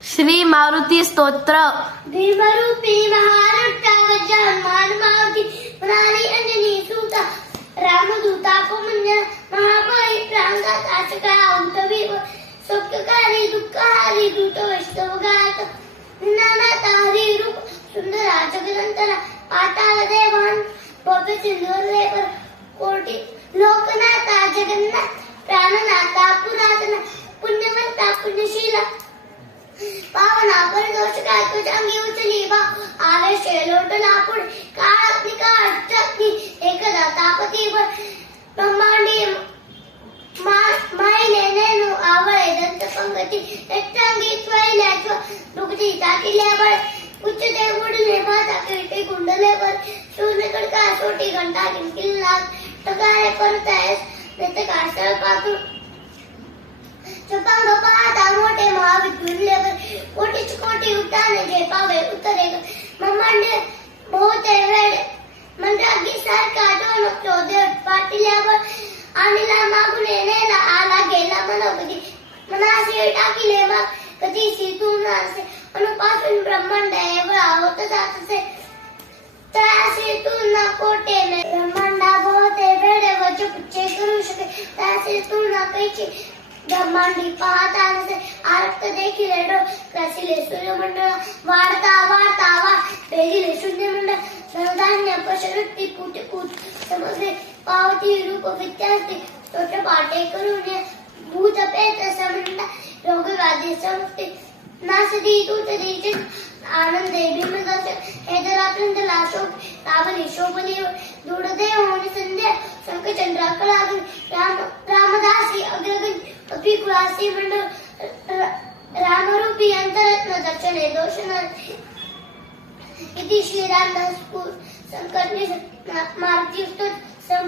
श्री मारुती स्तोत्र. भीमरूपी महारुट्टावजा मानमावती पुरारी अंजनी सूता रामदूता पुण्य महामाई प्रांगात आचका उंटवी सौख्यकारी दुःखहारी दूत वैष्णवगात नानाता हरी रूप सुंदरा जगदंतरा पाताल देवान भव्य सिंधुलेवर कोटी लोकनाथा जगन्नाथ प्राणनाथा पुरातन पुण्यवंता पुण्यशीला पावना परदोषकाय तुझ्यांगी उचली बा आवेश लोटला पुढे काळाग्नी काळाग्नी एकदा तापतीवर ब्रह्मांडी मायने नेनु आवळे दंत पंगती रट्टांगी स्वैल्याच दुगती ताटिल्यावर उच्चते उडले माता कीर्ती कुंडलेवर सूर्यकडका सोटी घंटा किंकिल्ला टकारे परतायस नेतका सळपातून चपांग पाहता मोठे महाविद्युल्यवर कोटीच कोटी उठाने जे पावे उतरे मम्मांडे बहुते वेळ मंत्रागी सारखा दोन चोदे पाटिल्यावर आणला मागून नेला आला गेला मनोगती मनाशी टाकीले मग कधी सीतून असे अनुपासून ब्रह्मांड एवढा होत जात असे त्यासे तुलना कोटे में ब्रह्मांडा बहुते वेळे वच पुच्छे करू शके त्यासे तुलना कैची ब्रह्मांडी पाहता आरक्त देखील क्रसिले सूर्यमंडळ वाढता वाढता वाढ बेगिले शून्यमंडळ धनधान्य पशवृत्ती कुटकूट समजले पावती रूप विद्यार्थी तोट पाटे करून भूत पेत समंडा रोगव्याधी संस्थे नासदी दूतदी आनंदे भीमदर्शक हेदरातंदला शोभ रावली शोभली दूढदेव होणी संध्या शंखचंद्रा कळागुन रामदासी अग्रगण अभिकुलासी मंडळ रामरूपी अंतरत्न दर्शने दोषण इति श्री रामदास संकट मारुती स्तोत्र